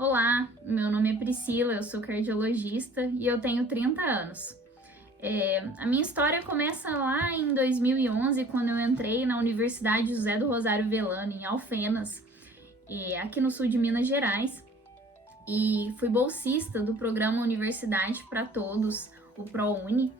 Olá, meu nome é Priscila, eu sou cardiologista e eu tenho 30 anos. A minha história começa lá em 2011, quando eu entrei na Universidade José do Rosário Velano, em Alfenas, aqui no sul de Minas Gerais, e fui bolsista do programa Universidade para Todos, o ProUni,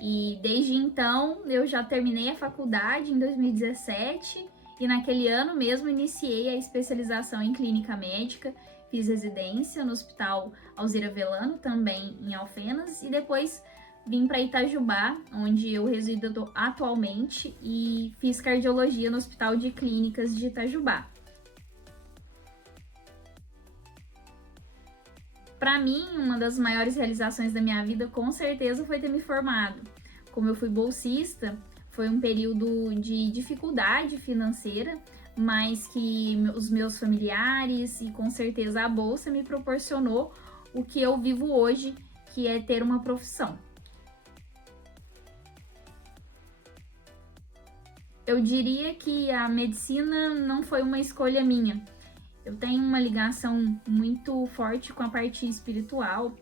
e desde então eu já terminei a faculdade em 2017 e naquele ano mesmo iniciei a especialização em clínica médica, fiz residência no Hospital Alzira Velano, também em Alfenas, e depois vim para Itajubá, onde eu resido atualmente, e fiz cardiologia no Hospital de Clínicas de Itajubá. Para mim, uma das maiores realizações da minha vida, com certeza, foi ter me formado. Como eu fui bolsista, foi um período de dificuldade financeira, mas que os meus familiares e com certeza a bolsa me proporcionou o que eu vivo hoje, que é ter uma profissão. Eu diria que a medicina não foi uma escolha minha. Eu tenho uma ligação muito forte com a parte espiritual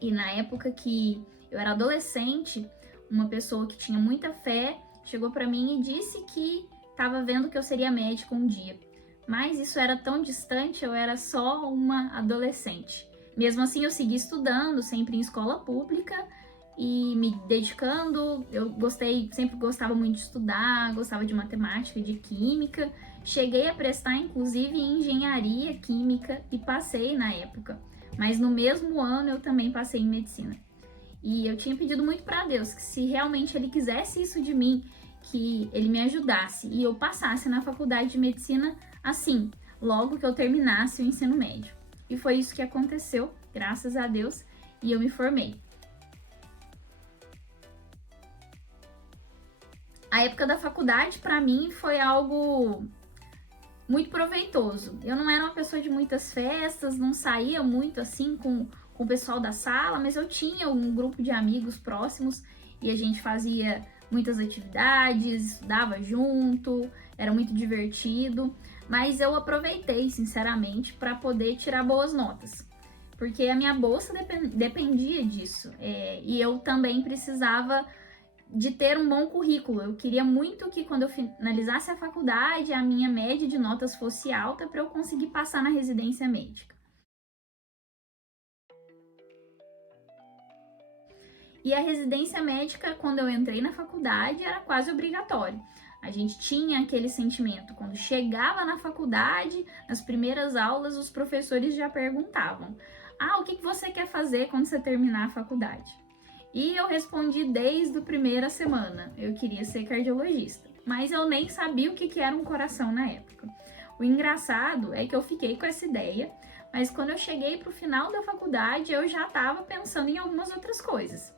e na época que eu era adolescente, uma pessoa que tinha muita fé chegou para mim e disse que estava vendo que eu seria médica um dia. Mas isso era tão distante, eu era só uma adolescente. Mesmo assim, eu segui estudando, sempre em escola pública e me dedicando. Sempre gostava muito de estudar, gostava de matemática, de química. Cheguei a prestar, inclusive, em engenharia química e passei na época. Mas no mesmo ano eu também passei em medicina. E eu tinha pedido muito para Deus que se realmente Ele quisesse isso de mim, que Ele me ajudasse e eu passasse na faculdade de medicina assim, logo que eu terminasse o ensino médio. E foi isso que aconteceu, graças a Deus, e eu me formei. A época da faculdade, para mim, foi algo muito proveitoso. Eu não era uma pessoa de muitas festas, não saía muito assim com o pessoal da sala, mas eu tinha um grupo de amigos próximos e a gente fazia muitas atividades, estudava junto, era muito divertido, mas eu aproveitei, sinceramente, para poder tirar boas notas, porque a minha bolsa dependia disso, e eu também precisava de ter um bom currículo. Eu queria muito que quando eu finalizasse a faculdade, a minha média de notas fosse alta para eu conseguir passar na residência médica. E a residência médica, quando eu entrei na faculdade, era quase obrigatório. A gente tinha aquele sentimento, quando chegava na faculdade, nas primeiras aulas, os professores já perguntavam: o que você quer fazer quando você terminar a faculdade? E eu respondi desde a primeira semana, eu queria ser cardiologista, mas eu nem sabia o que era um coração na época. O engraçado é que eu fiquei com essa ideia, mas quando eu cheguei para o final da faculdade, eu já estava pensando em algumas outras coisas.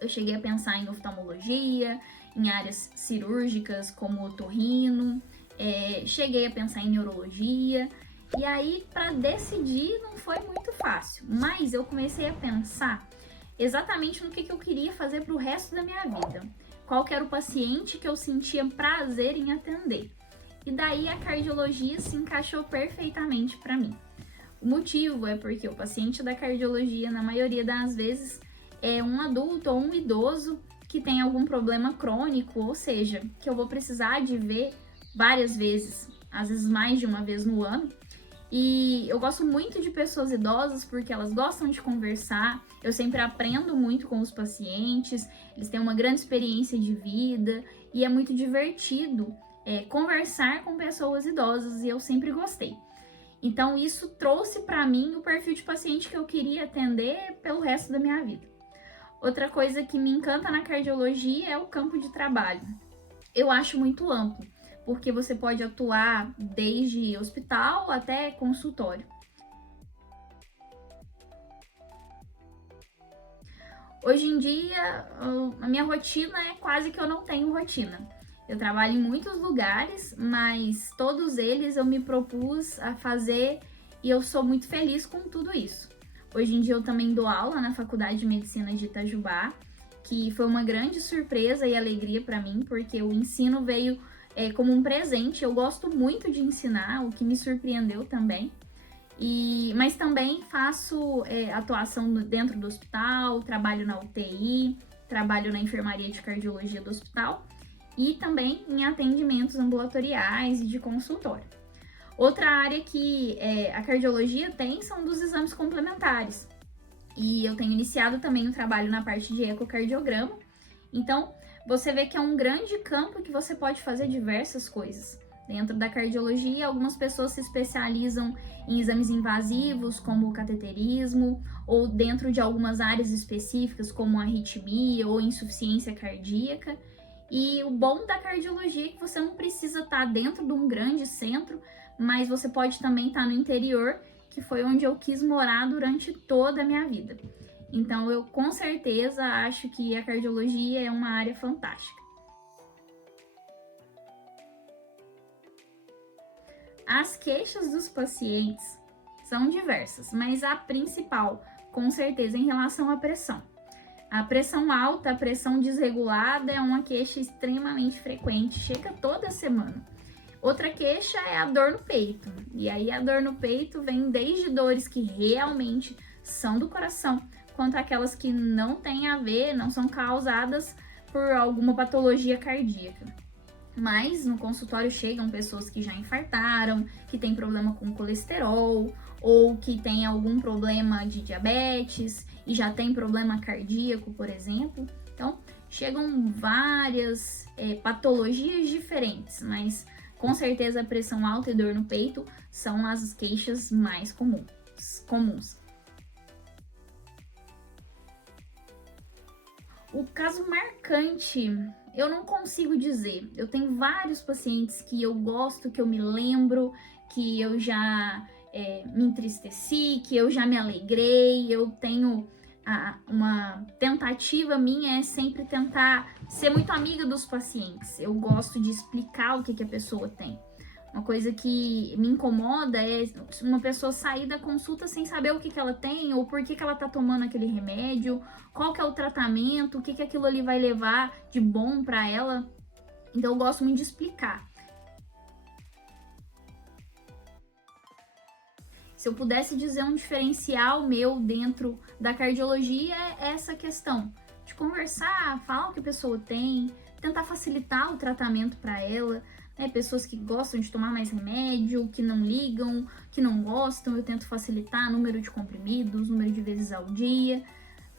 Eu cheguei a pensar em oftalmologia, em áreas cirúrgicas como otorrino, cheguei a pensar em neurologia, e aí para decidir não foi muito fácil, mas eu comecei a pensar exatamente no que eu queria fazer para o resto da minha vida. Qual que era o paciente que eu sentia prazer em atender. E daí a cardiologia se encaixou perfeitamente para mim. O motivo é porque o paciente da cardiologia, na maioria das vezes, é um adulto ou um idoso que tem algum problema crônico, ou seja, que eu vou precisar de ver várias vezes, às vezes mais de uma vez no ano. E eu gosto muito de pessoas idosas porque elas gostam de conversar. Eu sempre aprendo muito com os pacientes, eles têm uma grande experiência de vida e é muito divertido conversar com pessoas idosas e eu sempre gostei. Então isso trouxe para mim o perfil de paciente que eu queria atender pelo resto da minha vida. Outra coisa que me encanta na cardiologia é o campo de trabalho. Eu acho muito amplo, porque você pode atuar desde hospital até consultório. Hoje em dia, a minha rotina é quase que eu não tenho rotina. Eu trabalho em muitos lugares, mas todos eles eu me propus a fazer e eu sou muito feliz com tudo isso. Hoje em dia eu também dou aula na Faculdade de Medicina de Itajubá, que foi uma grande surpresa e alegria para mim, porque o ensino veio como um presente. Eu gosto muito de ensinar, o que me surpreendeu também. Mas também faço atuação dentro do hospital, trabalho na UTI, trabalho na enfermaria de cardiologia do hospital e também em atendimentos ambulatoriais e de consultório. Outra área que a cardiologia tem são dos exames complementares. E eu tenho iniciado também um trabalho na parte de ecocardiograma. Então, você vê que é um grande campo que você pode fazer diversas coisas. Dentro da cardiologia, algumas pessoas se especializam em exames invasivos, como o cateterismo, ou dentro de algumas áreas específicas, como arritmia ou insuficiência cardíaca. E o bom da cardiologia é que você não precisa estar dentro de um grande centro, mas você pode também estar no interior, que foi onde eu quis morar durante toda a minha vida. Então, eu com certeza acho que a cardiologia é uma área fantástica. As queixas dos pacientes são diversas, mas a principal, com certeza, é em relação à pressão. A pressão alta, a pressão desregulada é uma queixa extremamente frequente, chega toda semana. Outra queixa é a dor no peito. E aí a dor no peito vem desde dores que realmente são do coração, quanto aquelas que não têm a ver, não são causadas por alguma patologia cardíaca. Mas no consultório chegam pessoas que já infartaram, que têm problema com colesterol, ou que têm algum problema de diabetes e já tem problema cardíaco, por exemplo. Então, chegam várias patologias diferentes, mas com certeza a pressão alta e dor no peito são as queixas mais comuns. O caso marcante, eu não consigo dizer. Eu tenho vários pacientes que eu gosto, que eu me lembro, que eu já me entristeci, que eu já me alegrei. Eu tenho uma tentativa minha é sempre tentar ser muito amiga dos pacientes. Eu gosto de explicar o que a pessoa tem. Uma coisa que me incomoda é uma pessoa sair da consulta sem saber o que ela tem, ou por que ela tá tomando aquele remédio, qual que é o tratamento, o que aquilo ali vai levar de bom para ela. Então eu gosto muito de explicar. Se eu pudesse dizer um diferencial meu dentro da cardiologia, é essa questão de conversar, falar o que a pessoa tem, tentar facilitar o tratamento para ela. Pessoas que gostam de tomar mais remédio, que não ligam, que não gostam, eu tento facilitar número de comprimidos, número de vezes ao dia.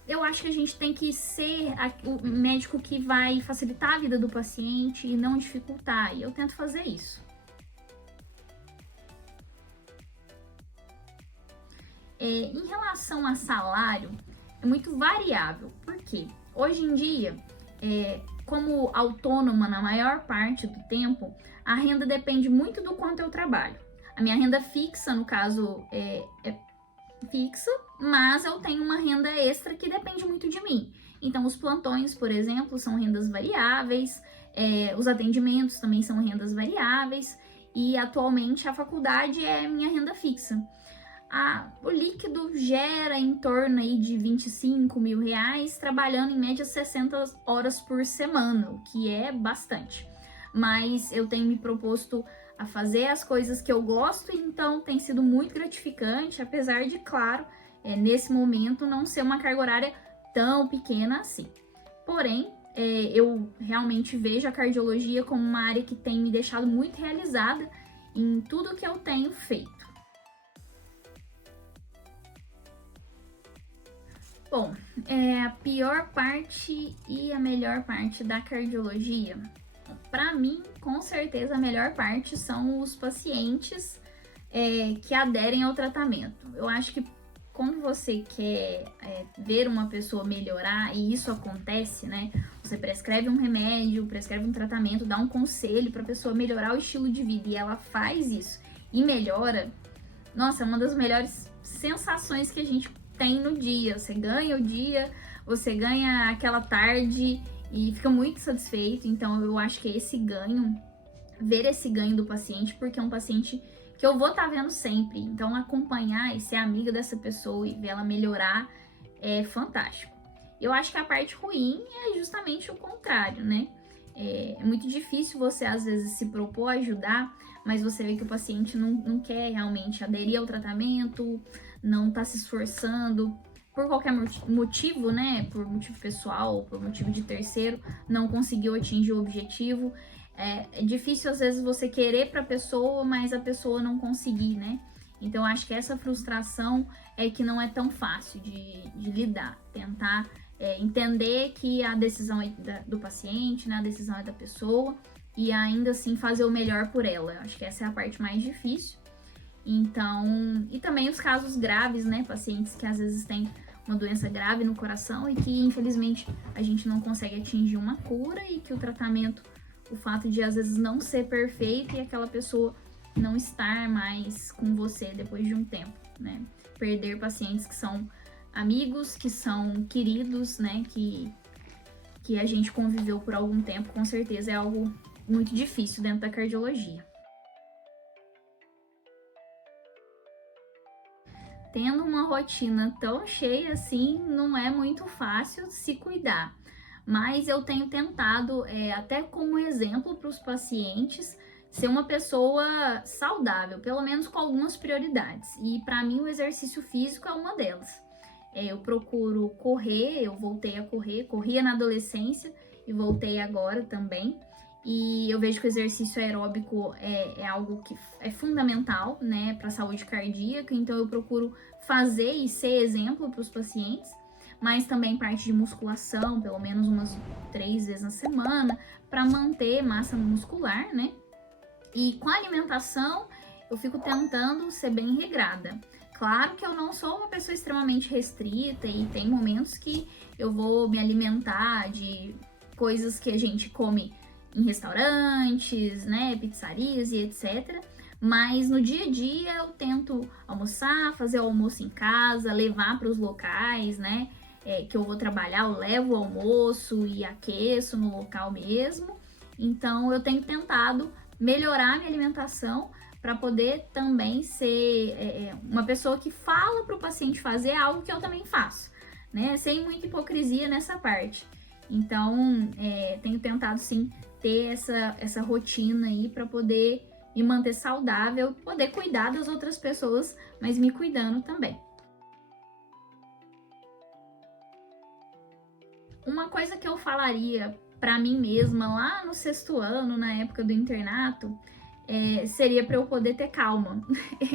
Eu acho que a gente tem que ser o médico que vai facilitar a vida do paciente e não dificultar, e eu tento fazer isso. Em relação a salário, é muito variável. Por quê? Hoje em dia, como autônoma na maior parte do tempo, a renda depende muito do quanto eu trabalho. A minha renda fixa, no caso, é fixa, mas eu tenho uma renda extra que depende muito de mim. Então, os plantões, por exemplo, são rendas variáveis, os atendimentos também são rendas variáveis, e atualmente a faculdade é minha renda fixa. O líquido gera em torno aí de 25 mil reais, trabalhando em média 60 horas por semana, o que é bastante. Mas eu tenho me proposto a fazer as coisas que eu gosto, então tem sido muito gratificante, apesar de, claro, nesse momento não ser uma carga horária tão pequena assim. Porém, eu realmente vejo a cardiologia como uma área que tem me deixado muito realizada em tudo que eu tenho feito. Bom, a pior parte e a melhor parte da cardiologia. Para mim, com certeza, a melhor parte são os pacientes que aderem ao tratamento. Eu acho que quando você quer ver uma pessoa melhorar, e isso acontece, né? Você prescreve um remédio, prescreve um tratamento, dá um conselho para a pessoa melhorar o estilo de vida, e ela faz isso e melhora. Nossa, é uma das melhores sensações que a gente tem no dia. Você ganha o dia, você ganha aquela tarde e fica muito satisfeito. Então eu acho que esse ganho, ver esse ganho do paciente, porque é um paciente que eu vou estar vendo sempre. Então acompanhar e ser amiga dessa pessoa e ver ela melhorar é fantástico. Eu acho que a parte ruim é justamente o contrário, né? É muito difícil você, às vezes, se propor a ajudar, mas você vê que o paciente não quer realmente aderir ao tratamento, não tá se esforçando, por qualquer motivo, né? Por motivo pessoal, por motivo de terceiro, não conseguiu atingir o objetivo. É difícil, às vezes, você querer pra pessoa, mas a pessoa não conseguir, né? Então, acho que essa frustração é que não é tão fácil de lidar. Tentar entender que a decisão é do paciente, né? A decisão é da pessoa e ainda assim fazer o melhor por ela. Eu acho que essa é a parte mais difícil. Então, e também os casos graves, né? Pacientes que às vezes têm uma doença grave no coração e que infelizmente a gente não consegue atingir uma cura e que o tratamento, o fato de às vezes não ser perfeito e aquela pessoa não estar mais com você depois de um tempo, né? Perder pacientes que são amigos, que são queridos, né? Que a gente conviveu por algum tempo, com certeza é algo muito difícil dentro da cardiologia. Tendo uma rotina tão cheia assim, não é muito fácil se cuidar. Mas eu tenho tentado, até como exemplo para os pacientes, ser uma pessoa saudável, pelo menos com algumas prioridades. E para mim o exercício físico é uma delas. Eu procuro correr, eu voltei a correr, corria na adolescência e voltei agora também. E eu vejo que o exercício aeróbico é algo que é fundamental, né, para a saúde cardíaca, então eu procuro fazer e ser exemplo para os pacientes, mas também parte de musculação, pelo menos umas 3 vezes na semana, para manter massa muscular, né? E com a alimentação, eu fico tentando ser bem regrada. Claro que eu não sou uma pessoa extremamente restrita e tem momentos que eu vou me alimentar de coisas que a gente come em restaurantes, né, pizzarias e etc. Mas no dia a dia eu tento almoçar, fazer o almoço em casa, levar para os locais, né, que eu vou trabalhar, eu levo o almoço e aqueço no local mesmo. Então eu tenho tentado melhorar a minha alimentação para poder também ser uma pessoa que fala para o paciente fazer algo que eu também faço, né, sem muita hipocrisia nessa parte. Então, tenho tentado sim ter essa rotina aí para poder me manter saudável, poder cuidar das outras pessoas, mas me cuidando também. Uma coisa que eu falaria para mim mesma lá no 6º ano, na época do internato, seria para eu poder ter calma.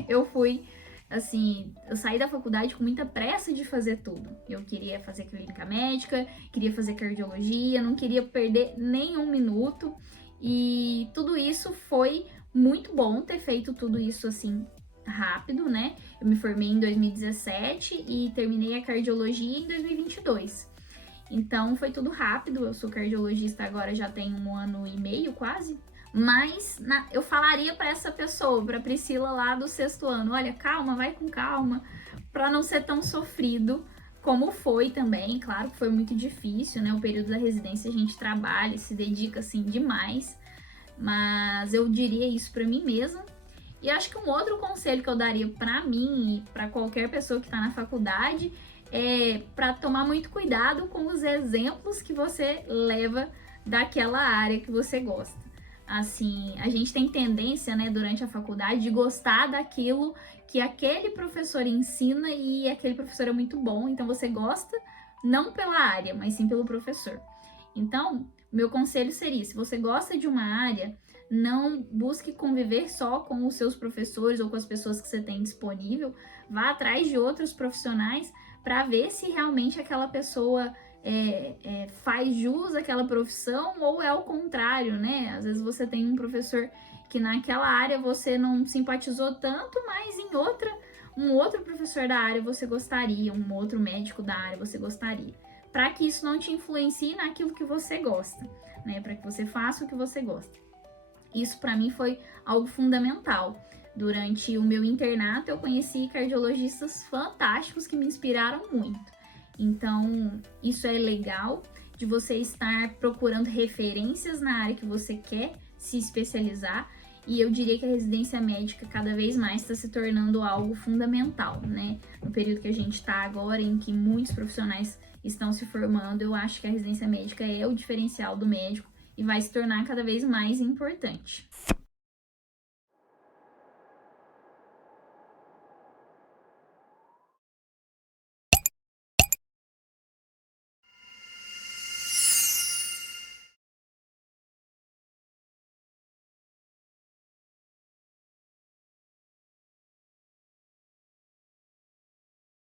Eu fui assim, eu saí da faculdade com muita pressa de fazer tudo. Eu queria fazer clínica médica, queria fazer cardiologia, não queria perder nenhum minuto. E tudo isso foi muito bom ter feito tudo isso assim rápido, né? Eu me formei em 2017 e terminei a cardiologia em 2022. Então foi tudo rápido. Eu sou cardiologista agora já tem 1 ano e meio quase. Mas eu falaria para essa pessoa, para Priscila lá do 6º ano, olha, calma, vai com calma, para não ser tão sofrido como foi também. Claro que foi muito difícil, né? O período da residência a gente trabalha, se dedica assim demais, mas eu diria isso para mim mesma. E acho que um outro conselho que eu daria para mim e para qualquer pessoa que está na faculdade é para tomar muito cuidado com os exemplos que você leva daquela área que você gosta. Assim, a gente tem tendência, né, durante a faculdade de gostar daquilo que aquele professor ensina e aquele professor é muito bom, então você gosta não pela área, mas sim pelo professor. Então, meu conselho seria, se você gosta de uma área, não busque conviver só com os seus professores ou com as pessoas que você tem disponível, vá atrás de outros profissionais para ver se realmente aquela pessoa faz jus àquela profissão ou é o contrário, né? Às vezes você tem um professor que naquela área você não simpatizou tanto, mas em um outro professor da área você gostaria, um outro médico da área você gostaria. Para que isso não te influencie naquilo que você gosta, né? Para que você faça o que você gosta. Isso para mim foi algo fundamental. Durante o meu internato eu conheci cardiologistas fantásticos que me inspiraram muito. Então, isso é legal de você estar procurando referências na área que você quer se especializar. E eu diria que a residência médica cada vez mais está se tornando algo fundamental, né? No período que a gente está agora, em que muitos profissionais estão se formando, eu acho que a residência médica é o diferencial do médico e vai se tornar cada vez mais importante.